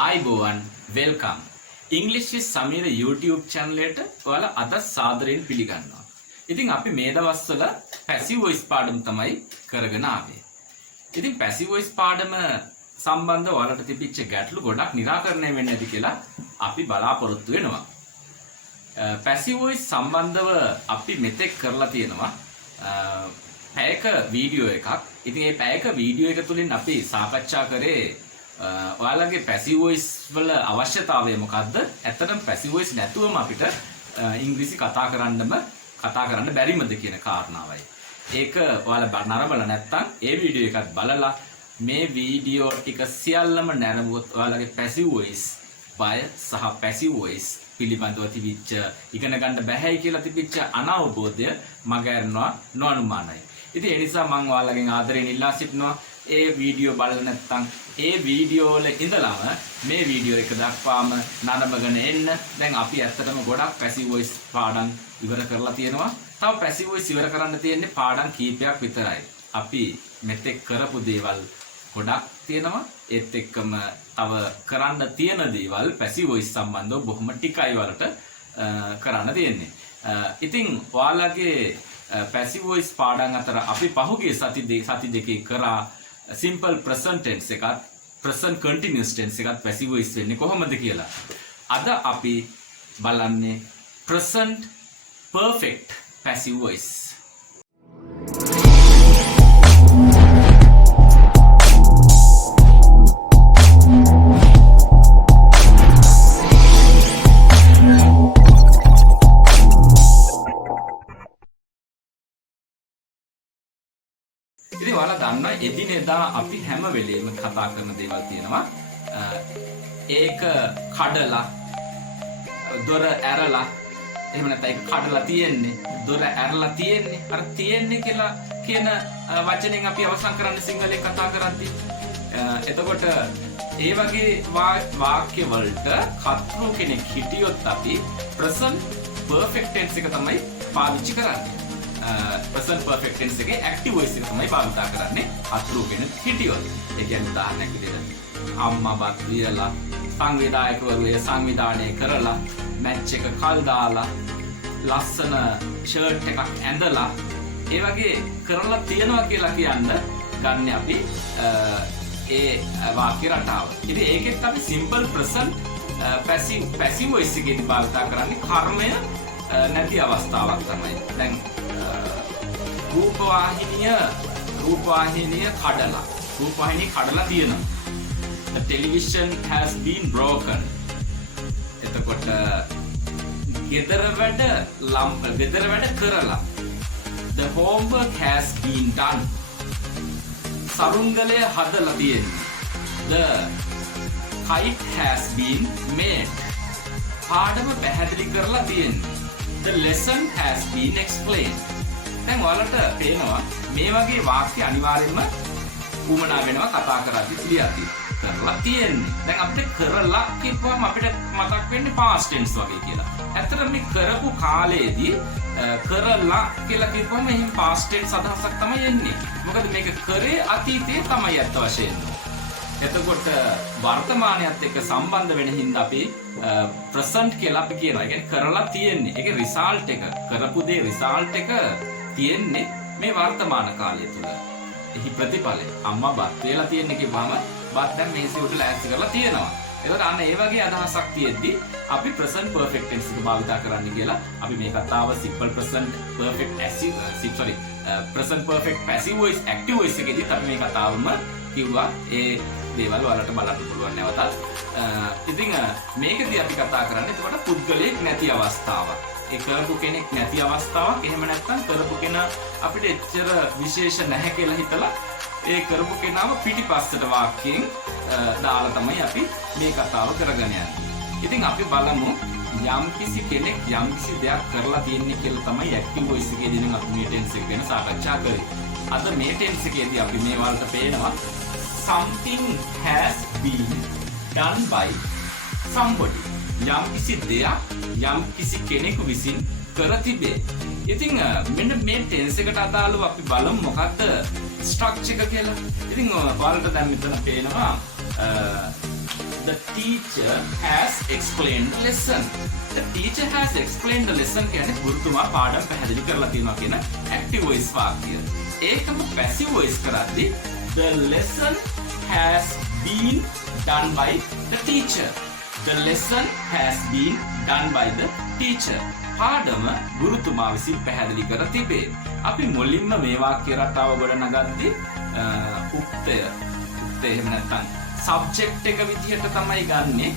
ආයිබෝවන් welcome English with Sameera YouTube channel එකට ඔයාලා අද සාදරයෙන් පිළිගන්නවා. ඉතින් අපි මේ දවස්වල passive voice පාඩම තමයි කරගෙන ආවේ. ඉතින් passive voice පාඩම සම්බන්ධව ඔයාලට තිබිච්ච ගැටලු ගොඩක් निराකරණය වෙන්න ඇති කියලා අපි බලාපොරොත්තු වෙනවා. passive voice සම්බන්ධව අපි මෙතෙක් කරලා තියෙනවා පැයක වීඩියෝ එකක්. ඉතින් මේ පැයක වීඩියෝ එක තුලින් අපි සාකච්ඡා කරේ ඔයාලගේ passive voice වල අවශ්‍යතාවය මොකද්ද? ඇත්තටම passive voice නැතුවම අපිට ඉංග්‍රීසි කතා කරන්න බැරිමද කියන කාරණාවයි. ඒක ඔයාලා නරඹලා නැත්නම් ඒ වීඩියෝ එකත් බලලා මේ වීඩියෝ ටික සියල්ලම නරඹුවොත් ඔයාලගේ passive voice බය සහ passive voice පිළිබඳව තිබිච්ච ඉගෙන ගන්න බැහැයි කියලා තිබිච්ච අනවබෝධය මගහැරනවා නොඅනුමානයි. ඉතින් ඒ නිසා මම ඔයාලගෙන් ආදරයෙන් ඉල්ලා සිටිනවා ඒ වීඩියෝ බලලා නැත්නම් ඒ වීඩියෝ වල ඉඳලාම මේ වීඩියෝ එක දක්වාම නරඹගෙන එන්න. දැන් අපි ඇත්තටම ගොඩක් passive voice පාඩම් ඉවර කරලා තියෙනවා. තව passive voice ඉවර කරන්න තියෙන්නේ පාඩම් කීපයක් විතරයි. අපි මෙතෙක් කරපු දේවල් ගොඩක් තියෙනවා. ඒත් එක්කම තව කරන්න තියෙන දේවල් passive voice සම්බන්ධව බොහොම ටිකයි වලට කරන්න තියෙන්නේ. ඉතින් ඔයාලගේ passive voice පාඩම් අතර අපි පහුගිය සති දෙකේ කරා simple present tense එකත් present continuous tense එකත් passive voice වෙන්නේ කොහොමද කියලා. අද අපි බලන්නේ present perfect passive voice. ඉතින් ඔයාලා දන්නවා එදිනෙදා අපි හැම වෙලෙම කතා කරන දේවල් තියෙනවා. ඒක කඩලා දොර ඇරලා එහෙම නැත්නම් ඒක කඩලා තියෙන්නේ දොර ඇරලා තියෙන්නේ අර තියෙන්නේ කියලා කියන වචනෙන් අපි අවසන් කරන්නේ සිංහලෙන් කතා කරද්දී. එතකොට ඒ වගේ වාක්‍ය වලට කර්තෘ කෙනෙක් හිටියොත් අපි present perfect tense එක තමයි පාවිච්චි කරන්නේ. present perfect tense එකේ active voice එක තමයි භාවිත කරන්නේ අතුරු කෙනෙක් හිටියොත්. ඒ කියන්නේ උදාහරණයක් විදිහට අම්මා බත් ලියලා සංවිධායකවරු ඒ සංවිධානය කරලා මැච් එක කල් දාලා ලස්සන ෂර්ට් එකක් ඇඳලා ඒ වගේ කරලා තියනවා කියලා කියන්න ගන්න අපි ඒ වාක්‍ය රටාව. ඉතින් ඒකෙත් අපි simple present passive voice එකේදී භාවිත කරන්නේ කර්මය නැති අවස්ථාවක් තමයි. දැන් රූපවාහිනිය කඩලා තියෙනවා. The television has been broken. එතකොට ගෙදර වැඩ කරලා. The homework has been done. සරුංගලය හදලා තියෙනවා. The kite has been made. පාඩම පැහැදිලි කරලා තියෙනවා. The lesson has been explained. දැන් ඔයාලට පේනවා මේ වගේ වාක්‍ය අනිවාර්යයෙන්ම උමනා වෙනවා කතා කරද්දී ලියද්දී. කරලා තියෙන්නේ. දැන් අපිට කරලා කියපුවම අපිට මතක් වෙන්නේ past tense වගේ කියලා. ඇත්තටම මේ කරපු කාලයේදී කරලා කියලා කියපුවම එහෙනම් past tense අදහසක් තමයි එන්නේ. මොකද මේක කරේ අතීතයේ තමයි අත් වශයෙන්. එතකොට වර්තමානයත් එක්ක සම්බන්ධ වෙන හින්දා අපි present කියලා අපි කියනවා. ඒ කියන්නේ කරලා තියෙන්නේ. ඒකේ result එක කරපු දේ result එක තියෙන්නේ මේ වර්තමාන කාලය තුල. එහි ප්‍රතිඵලය අම්මා බත් වේලා තියෙන්නේ කියපුවාම බත් දැන් මේසෙ උඩ ලෑස්ති කරලා තියෙනවා. ඒකට අන්න ඒ වගේ අදහසක් තියෙද්දි අපි present perfect tense එක භාවිත කරන්න කියලා අපි මේ කතාව simple present perfect present perfect passive voice active voice එකේදීත් අපි මේ කතාවම කිව්වා. ඒ දේවල් වලට බලන්න පුළුවන් නැවතත්. ඉතින් මේකදී අපි කතා කරන්නේ එතකොට පුද්ගලයෙක් නැති අවස්ථාවක්. ඒ කරපු කෙනෙක් නැති අවස්ථාවක්. එහෙම නැත්නම් කරපු කෙනා අපිට එච්චර විශේෂ නැහැ කියලා හිතලා ඒ කරපු කෙනාව පිටිපස්සට වාක්‍යයෙන් දාලා තමයි අපි මේ කතාව කරගෙන යන්නේ. ඉතින් අපි බලමු යම්කිසි කෙනෙක් යම්කිසි දෙයක් කරලා තියෙන්නේ කියලා තමයි active voice එකේදී නම් අපි මේ tense එක ගැන සාකච්ඡා කරේ. අද මේ tense එකේදී අපි මේ වලට පේනවා something has been done by somebody. යම්කිසි දෙයක් යම්කිසි කෙනෙකු විසින් කර තිබේ. ඉතින් මෙන්න මේ tense එකට අදාළව අපි බලමු මොකක්ද structure එක කියලා. ඉතින් ඔයාලට දැන් මෙතන පේනවා The teacher has explained the lesson. The teacher has explained the lesson කියන්නේ ගුරුතුමා පාඩම් පැහැදිලි කරලා තියෙනවා කියන active voice වාක්‍යය. ඒකම passive voice කරද්දී the lesson has been done by the teacher. The lesson has been done by the teacher. පාඩම ගුරුතුමා විසින් පැහැදිලි කර තිබේ. අපි මුලින්ම මේ වාක්‍ය රටාව ගොඩනගද්දී උක්තය එහෙම නැත්නම් subject එක විදිහට තමයි ගන්නෙ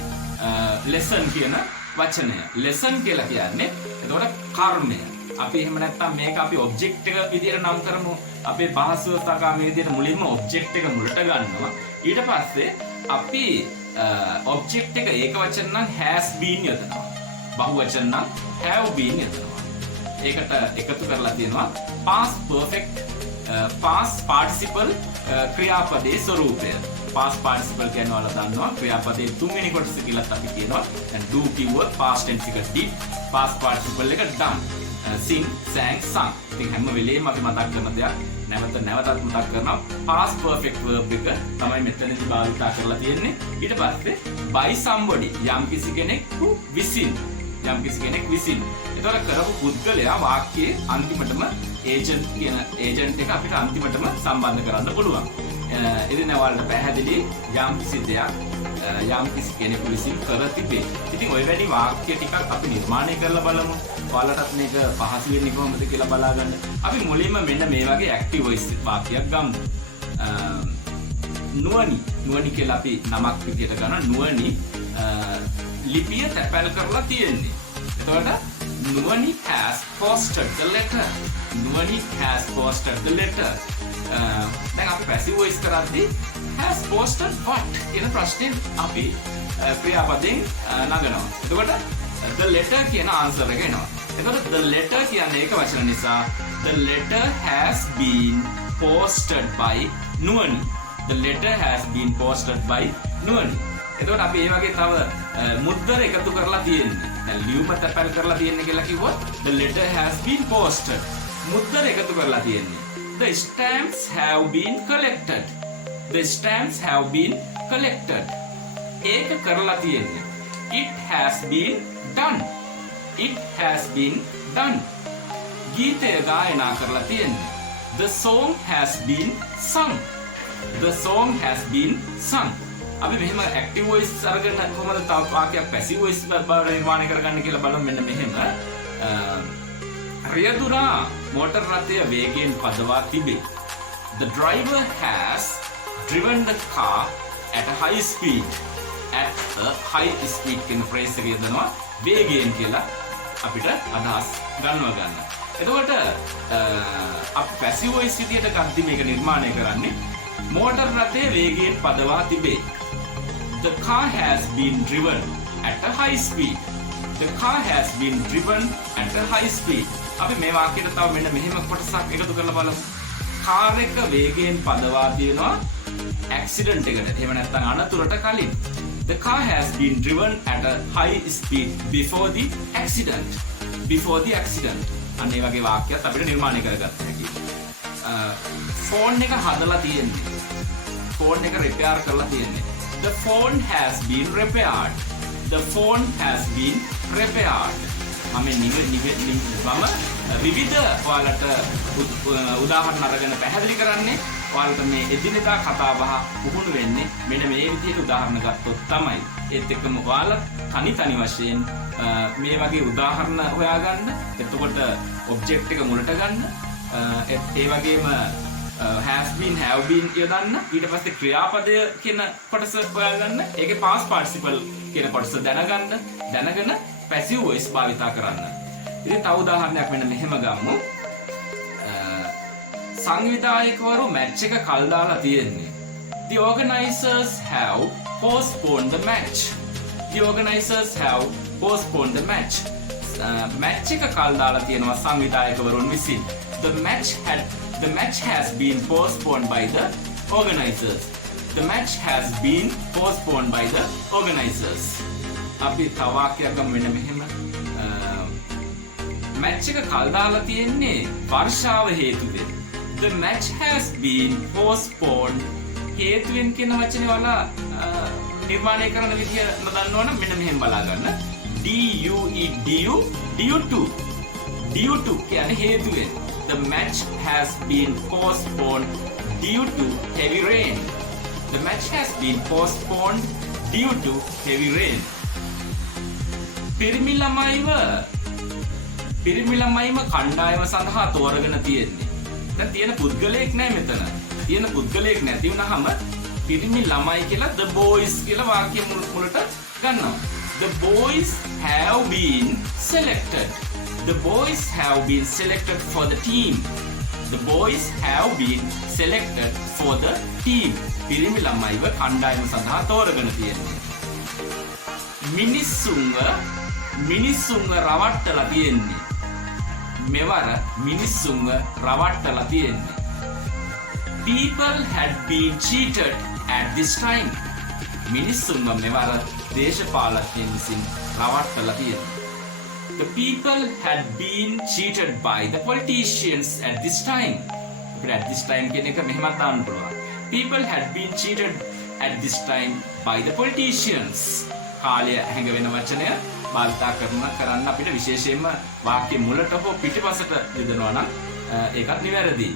lesson කියන වචනය. lesson කියලා කියන්නේ එතකොට කර්මය. අපි එහෙම නැත්නම් මේක අපි object එක විදිහට නම් කරමු. අපේ පහසුව සකා මේ විදිහට මුලින්ම object එක මුලට ගන්නවා. ඊට පස්සේ අපි object එක ඒක වචන නම් has been යොදනවා. බහුවචන නම් have been යොදනවා. ඒකට එකතු කරලා තියෙනවා past perfect past participle ක්‍රියාපදයේ ස්වරූපය. past participle කියන්නේ ඔයාලා දන්නවා ක්‍රියාපදයේ තුන්වෙනි කොටස කියලාත් අපි කියනවා. දැන් do කිව්වොත් past tense එක did, past participle එක done. sing, sang, sung. ඉතින් හැම වෙලේම අපි මතක් කරන දෙයක් නැවතත් මතක් කරනවා past perfect verb එක තමයි මෙතනදී භාවිත කරලා තියෙන්නේ. ඊට පස්සේ by somebody යම් කිසි කෙනෙක් විසින් එතකොට කරපු පුද්ගලයා වාක්‍යයේ අන්තිමටම ඒජන්ට් එක අපිට අන්තිමටම සම්බන්ධ කරන්න පුළුවන්. ඉතින් ඔයාලට පැහැදිලි යම් කිසි දෙයක් යම් කිසි කෙනෙකු විසින් කර තිබේ. ඉතින් ওই වැනි වාක්‍ය ටිකක් අපි නිර්මාණය කරලා බලමු. ඔයාලටත් මේක පහසු වෙන්නේ කොහොමද කියලා බලාගන්න. අපි මුලින්ම මෙන්න මේ වගේ active voice වාක්‍යයක් ගමු. නුවණි කියලා අපි නමක් විදියට ගන්න. නුවණි ලිපිය තැපැල් කරලා තියෙන්නේ. එතකොට නුවණි has posted the letter. නුවණි has posted the letter. දැන් අපි passive voice කරද්දී has posted what කියන ප්‍රශ්නේ අපි ක්‍රියාපදයෙන් නගනවා. එතකොට the letter කියන answer එක එනවා. එතකොට the letter කියන්නේ ඒක වචන නිසා the letter has been posted by නුවණි. The letter has been posted by නුවණි. එතකොට අපි මේ වගේ තව මුද්දර එකතු කරලා තියෙන්නේ. දැන් ලියුම තැපැල් කරලා තියෙන්නේ කියලා කිව්වොත් the letter has been posted. මුද්දර එකතු කරලා තියෙන්නේ. The stamps have been collected. The stamps have been collected. ඒක කරලා තියෙන්නේ. It has been done. It has been done. ගීතය ගායනා කරලා තියෙන්නේ. The song has been sung. The song has been sung. අපි මෙහෙම active voice අරගෙන කොහොමද තව වාක්‍යයක් passive voice නිර්මාණය කරගන්නේ කියලා බලමු. මෙන්න මෙහෙම රියදුරා මෝටර් රථය වේගයෙන් පදවා තිබේ. The driver has driven the car at a high speed. At a high speed කියන phrase එක යොදනවා වේගයෙන් කියලා අපිට අදහස් ගන්න. එතකොට අපි passive voice විදියට ගද්දි මේක නිර්මාණය කරන්නේ මෝටර් රථය වේගයෙන් පදවා තිබේ. The car has been driven at a high speed. The car has been driven at a high speed. අපි මේ වාක්‍යයට තව මෙන්න මෙහෙම කොටසක් එකතු කරලා බලමු. කාර් එක වේගයෙන් පදවා තියෙනවා ඇක්සිඩන්ට් එකට. එහෙම නැත්නම් අනතුරට කලින්. The car has been driven at a high speed before the accident. Before the accident. අන්න ඒ වගේ වාක්‍යයක් අපිට නිර්මාණය කරගන්න හැකියි. ෆෝන් එක හදලා තියෙන්නේ. ෆෝන් එක රිපෙයාර් කරලා තියෙන්නේ. The phone has been repaired. The phone has been repaired. මම විවිධ ඔයාලට උදාහරණ අරගෙන පැහැදිලි කරන්නේ ඔයාලට මේ එදිනෙදා කතා බහ පුහුණු වෙන්නේ මෙන්න මේ විදිහට උදාහරණ ගත්තොත් තමයි. ඒත් එක්කම ඔයාලා තනි වශයෙන් මේ වගේ උදාහරණ හොයාගන්න. එතකොට ඔබ්ජෙක්ට් එක මුලට ගන්න. ඒ වගේම has been have been යොදන්න. ඊට පස්සේ ක්‍රියාපදය කියන කොටස හොයාගන්න. ඒකේ past participle කියන කොටස දැනගෙන passive voice භාවිතා කරන්න. ඉතින් තව උදාහරණයක් මෙන්න මෙහෙම ගමු. සංවිධායකවරු මැච් එක කල් දාලා තියෙන්නේ. The organizers have postponed the match. The organizers have postponed the match. Match එක කල් දාලා තියෙනවා සංවිධායකවරුන් විසින්. The match has been postponed by the organizers. The match has been postponed by the organizers. අපි තව වාක්‍යයක් ගමු මෙන්න මෙහෙම. මැච් එක කල් දාලා තියෙන්නේ වර්ෂාව හේතුවෙන්. The match has been postponed. හේතුවෙන් කියන වචනේ වල නිර්මාණය කරන විදිය නොදන්නවනම් මෙන්න මෙහෙම බලා ගන්න. due to කියන්නේ හේතුවෙන්. The match has been postponed due to heavy rain. The match has been postponed due to heavy rain. පිරිමි ළමයිව කණ්ඩායම සඳහා තෝරගෙන තියෙන්නේ. දැන් තියෙන පුද්ගලයෙක් නැහැ මෙතන. තියෙන පුද්ගලයෙක් නැති වුනහම පිරිමි ළමයි කියලා the boys කියලා වාක්‍ය මුලට ගන්නවා. The boys have been selected. The boys have been selected for the team. The boys have been selected for the team. පිරිමි ළමයිව කණ්ඩායම සඳහා තෝරගෙන තියෙන්නේ. මිනිස්සුන්ව රවට්ටලා තියෙන්නේ. මෙවර මිනිස්සුන්ව රවට්ටලා තියෙන්නේ. People had been cheated at this time. මිනිස්සුන්ව මෙවර දේශපාලකයන් විසින් රවට්ටලා තියෙන්නේ. The people had been cheated by the politicians at this time. At this time කියන එක මෙහෙමත් දාන්න පුළුවන්. People had been cheated at this time by the politicians. කාලය හැඟවෙන වචනය භාවිතා කරන්න අපිට විශේෂයෙන්ම වාක්‍ය මුලට හෝ පිටිපසට යොදනවා නම් ඒකත් නිවැරදි.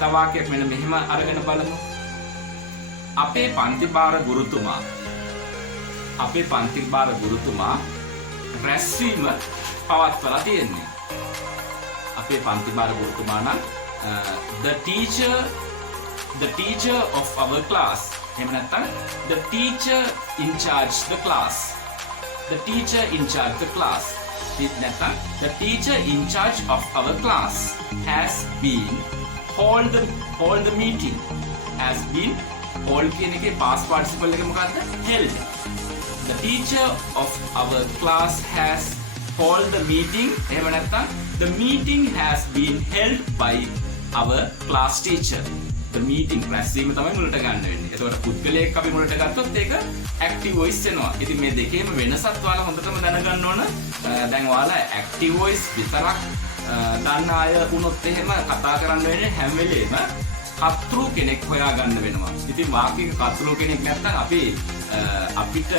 තව වාක්‍යයක් මෙන්න මෙහෙම අරගෙන බලමු. අපේ පන්ති භාර ගුරුතුමා රැස්වීම පවත්වලා තියෙන්නේ. අපේ පන්ති භාර ගුරුතුමා නම් the teacher of our class. එහෙම නැත්නම් the teacher in charge the class. The teacher in charge the class. නැත්නම් the teacher in charge of our class has been hold the meeting. Has been hold කියන එකේ past participle එක මොකක්ද? held. The teacher of our class has hold the meeting. එහෙම නැත්නම් the meeting has been held by our class teacher. The meeting රැස්වීම තමයි මුලට ගන්න වෙන්නේ. එතකොට පුද්ගලයෙක් අපි මුලට ගත්තොත් ඒක active voice වෙනවා. ඉතින් මේ දෙකේම වෙනසත් ඔයාලා හොඳටම දැනගන්න ඕන. දැන් ඔයාලා active voice විතරක් දන්න අය වුණොත් එහෙම කතා කරන්න වෙන්නේ හැම වෙලේම කතෘ කෙනෙක් හොයාගන්න වෙනවා. ඉතින් වාක්‍යයක කතෘ කෙනෙක් නැත්නම් අපිට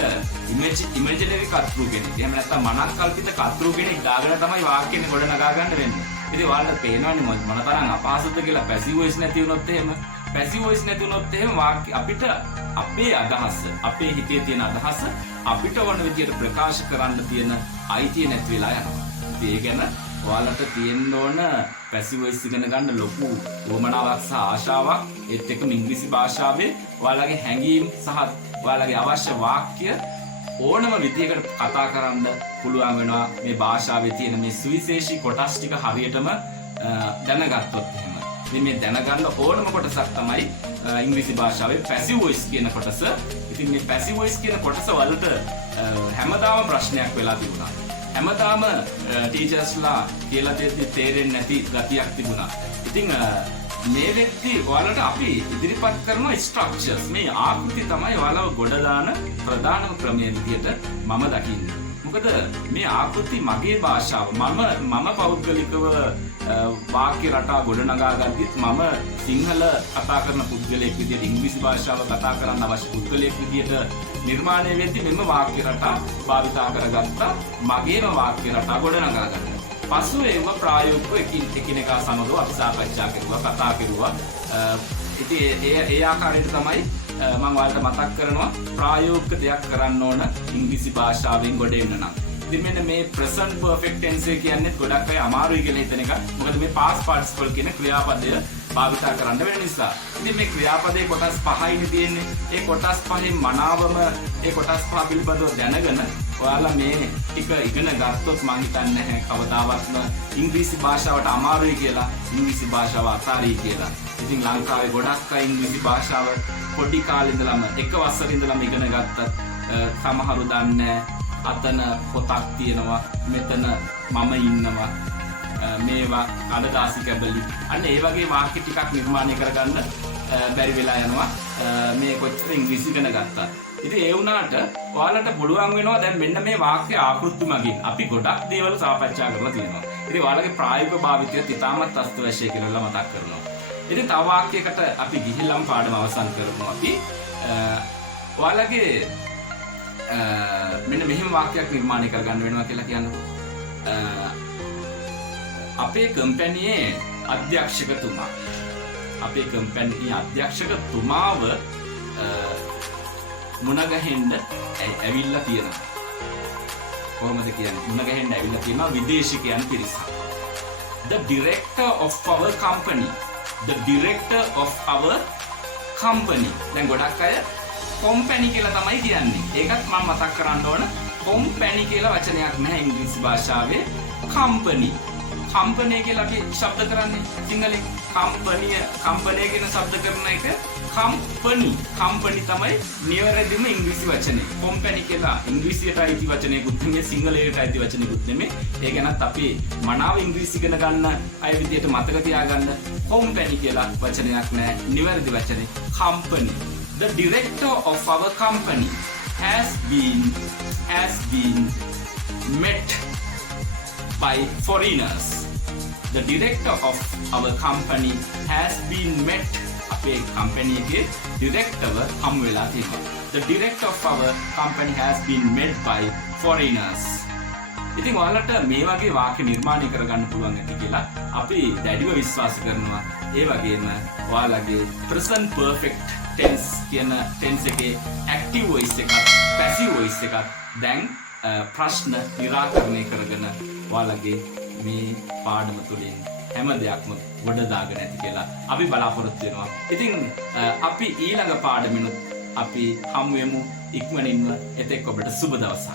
ඉමේජිනරි කතෘ කෙනෙක්. එහෙම නැත්නම් මනස් කල්පිත කතෘ කෙනෙක් දාගෙන තමයි වාක්‍යෙ ගොඩ නගා ගන්න වෙන්නේ. ඉතින් ඔයාලට පේනවනේ මොනතරම් අපහසුද කියලා පැසිව් වොයිස් නැති වුණොත් එහෙම වාක්‍ය අපිට අපේ අදහස, අපේ හිතේ තියෙන අදහස අපිට වන විදියට ප්‍රකාශ කරන්න තියෙන අයිතිය නැති වෙලා යනවා. ඉතින් ඒ ගැන ඔයාලට තියෙන්න ඕන පැසිව් වොයිස් ඉගෙන ගන්න ලොකු උවමනාවක් සහ ආශාවක්. ඒත් එක්කම ඉංග්‍රීසි භාෂාවේ ඔයාලගේ හැඟීම් සහ ඔයාලගේ අවශ්‍ය වාක්‍ය ඕනම විදියකට කතා කරන්න පුළුවන් වෙනවා මේ භාෂාවේ තියෙන මේ සුවිශේෂී කොටස් ටික හරියටම දැනගත්තොත් එහෙම. ඉතින් මේ දැනගන්න ඕනම කොටසක් තමයි ඉංග්‍රීසි භාෂාවේ පැසිව් වොයිස් කියන කොටස. ඉතින් මේ පැසිව් වොයිස් කියන කොටස වලට හැමදාම ප්‍රශ්නයක් වෙලා තිබුණා. හැමදාම ටීචර්ස්ලා කියලා දෙද්දි තේරෙන්නේ නැති ගතියක් තිබුණා. ඉතින් මේ වෙද්දී ඔයාලට අපි ඉදිරිපත් කරන ස්ට්‍රක්චර්ස් මේ ආකෘති තමයි ඔයාලව ගොඩ දාන ප්‍රධානම ක්‍රමයේ විදියට මම දකින්නේ. මොකද මේ ආකෘති මගේ භාෂාව මම පෞද්ගලිකව වාක්‍ය රටා ගොඩ නගා ගද්දිත් මම සිංහල කතා කරන පුද්ගලයෙක් විදියට ඉංග්‍රීසි භාෂාව කතා කරන්න අවශ්‍ය පුද්ගලයෙක් විදියට නිර්මාණය වෙද්දී මෙම වාක්‍ය රටා භාවිතා කරගත්තා මගේම වාක්‍ය රටා ගොඩ නගා ගන්න. පසු ඒව ප්‍රායෝගිකව එකිනෙකා සමග අපි සාකච්ඡා කරුවා කතා කරුවා. ඉතින් ඒ ආකාරයට තමයි මම ඔයාලට මතක් කරනවා ප්‍රායෝගික දෙයක් කරන්න ඕන ඉංග්‍රීසි භාෂාවෙන් ගොඩ එන්න නම්. ඉතින් මෙන්න මේ present perfect tense කියන්නේ ගොඩක් අය අමාරුයි කියලා හිතන එක. මොකද මේ past participle කියන ක්‍රියාපදය භාවිතා කරන්න වෙන නිසා. ඉතින් මේ ක්‍රියාපදයේ කොටස් 5යිනේ තියෙන්නේ. ඒ කොටස් 5න් මනාවම ඒ කොටස් 5 පිළිබඳව දැනගෙන ඔයාලා මේ ටික ඉගෙන ගත්තොත් මම හිතන්නේ නැහැ කවදාවත්ම ඉංග්‍රීසි භාෂාවට අමාරුයි කියලා ඉංග්‍රීසි භාෂාව අතාරියි කියලා. ඉතින් ලංකාවේ ගොඩක් අය ඉංග්‍රීසි භාෂාව පොඩි කාලේ ඉඳලම එක වසරේ ඉඳලම ඉගෙන ගත්තත් සමහරු දන්නේ අතන පොතක් තියෙනවා මෙතන මම ඉන්නවා මේවා කඩදාසි කැබලි අන්න ඒ වගේ වාක්‍ය ටිකක් නිර්මාණය කරගන්න බැරි වෙලා යනවා මේ කොච්චර ඉංග්‍රීසි ඉගෙන ගත්තා. ඉතින් ඒ වුණාට ඔයාලට පුළුවන් වෙනවා දැන් මෙන්න මේ වාක්‍ය ආකෘති මගින් අපි ගොඩක් දේවල් සාකච්ඡා කරලා තියෙනවා. ඉතින් ඔයාලගේ ප්‍රායෝගික භාවිතය ඉතාමත් අත්‍යවශ්‍යයි කියලා මතක් කරනවා. ඉතින් තව වාක්‍යයකට අපි ගිහිල්ලාම පාඩම අවසන් කරමු අපි. ඔයාලගේ මෙන්න මෙහෙම වාක්‍යයක් නිර්මාණය කරගන්න වෙනවා කියලා කියන්නකො. අපේ කම්පැනියේ අධ්‍යක්ෂකතුමා අපේ කම්පැනියේ අධ්‍යක්ෂකතුමාව මුණගැහෙන්න ඇවිල්ලා තියෙනවා. කොහොමද කියන්නේ? මුණගැහෙන්න ඇවිල්ලා තියෙනවා විදේශිකයන් පිරිසක්. The director of our company. The director of our company. දැන් ගොඩක් අය කොම්පැනි කියලා තමයි කියන්නේ. ඒකත් මම මතක් කරන්න ඕන. කොම්පැනි කියලා වචනයක් නැහැ ඉංග්‍රීසි භාෂාවේ. කම්පනි. කම්පනි කියලා අපි ශබ්ද කරන්නේ සිංහලෙන්. කම්පනි කියන ශබ්ද කරන එක කම්පනි. කම්පනි තමයි නිවැරදිම ඉංග්‍රීසි වචනේ. කොම්පැනි කියලා ඉංග්‍රීසියට අයිති වචනයකුත් නෙමෙයි, සිංහලයට අයිති වචනයකුත් නෙමෙයි. ඒ ගැනත් අපි මනාව ඉංග්‍රීසි ඉගෙන ගන්න අය විදියට මතක තියාගන්න. කොම්පැනි කියලා වචනයක් නැහැ. නිවැරදි වචනේ company. The director of our company has been met by foreigners. The director of our company has been met. අපේ company එකේ director හමු වෙලා තියෙනවා. The director of our company has been met by foreigners. ඉතින් ඔයාලට මේ වගේ වාක්‍ය නිර්මාණය කරගන්න පුළුවන් ඇති කියලා අපි දැඩිව විශ්වාස කරනවා. ඒ වගේම ඔයාලගේ present perfect tense කියන tense එකේ active voice එකත් passive voice එකත් දැන් ප්‍රශ්න निराකරණය කරගෙන ඔයාලගේ මේ පාඩම තුළින් හැම දෙයක්ම ගොඩ දාගෙන ඇති කියලා අපි බලාපොරොත්තු වෙනවා. ඉතින් අපි ඊළඟ පාඩමෙනුත් අපි හමු වෙමු ඉක්මනින්ම. එතෙක් ඔබට සුබ දවසක්.